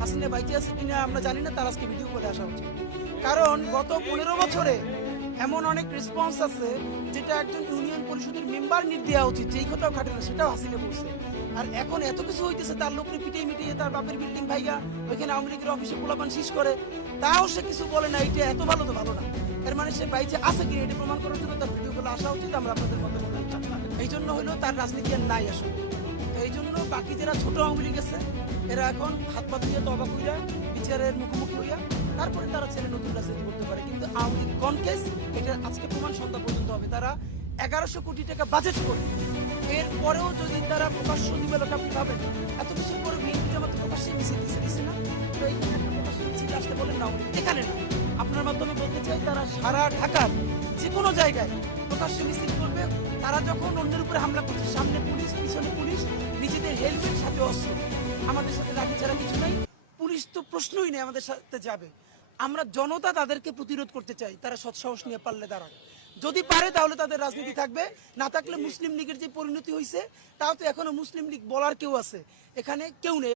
হাসিনা বাইচে আছে কিনা আমরা জানি না, তার আজকে ভিডিও করে আসা উচিত। কারণ গত 15 বছরে এমন অনেক রেসপন্স আছে যেটা একজন ইউনিয়ন পরিষদের মেম্বার দেওয়া উচিত, যেই কথাও খাটে না সেটাও হাসিনা বলছে। আর এখন এত কিছু হইতেছে, তার লোককে মিটিয়ে তার বাপের বিল্ডিং ভাইয়া ওইখানে আওয়ামী লীগের অফিসে পোলাপান শীষ করে, তাও সে কিছু বলে না। এটা এত ভালো তো ভালো না, এর মানে সে বাইচে আছে কিনা এটা প্রমাণ করার জন্য তার ভিডিওগুলো আসা উচিত। আমরা আপনাদের মতো এই জন্য হলো তার রাজনীতি আর নাই আসলে। তো এই জন্য বাকি যারা ছোট আওয়ামী লীগ আছে এরা এখন হাত পা ধুইয়া তবা কইরা বিচারের মুখোমুখি হইয়া তারপরে তারা ছেলে নতুন রাজনীতি করতে পারে। কিন্তু আওয়ামী লীগ কোন কেস এটা আজকে প্রমাণ সন্ধ্যা পর্যন্ত হবে। তারা 1100 কোটি টাকা বাজেট করে, এরপরেও যদি তারা প্রকাশ্য দিবে, লোক আপনি ভাবেন এত কিছুর পরে বিএনপি জামাত প্রকাশ্যে মিছিল দিছে না, তো এইখানে একটা প্রকাশ্য মিছিল আসতে বলেন না, এখানে না। আপনার মাধ্যমে বলতে চাই তারা সারা ঢাকার যে কোনো জায়গায় প্রকাশ্য মিছিল করবে। তারা যখন অন্যের উপরে হামলা করছে, সামনে পুলিশ পিছনে পুলিশ, নিজেদের হেলমেট সাথে অস্ত্র, আমাদের সাথে লাঠি ছাড়া কিছু নাই, পুলিশ তো প্রশ্নই নেই আমাদের সাথে যাবে। আমরা জনতা তাদেরকে প্রতিরোধ করতে চাই, তারা সৎসাহস নিয়ে পারলে দাঁড়ান, যদি পারে তাহলে তাদের রাজনীতি থাকবে, না থাকলে মুসলিম লীগের যে পরিণতি হয়েছে তাও তো এখনো মুসলিম লীগ বলার কেউ আছে, এখানে কেউ নেই।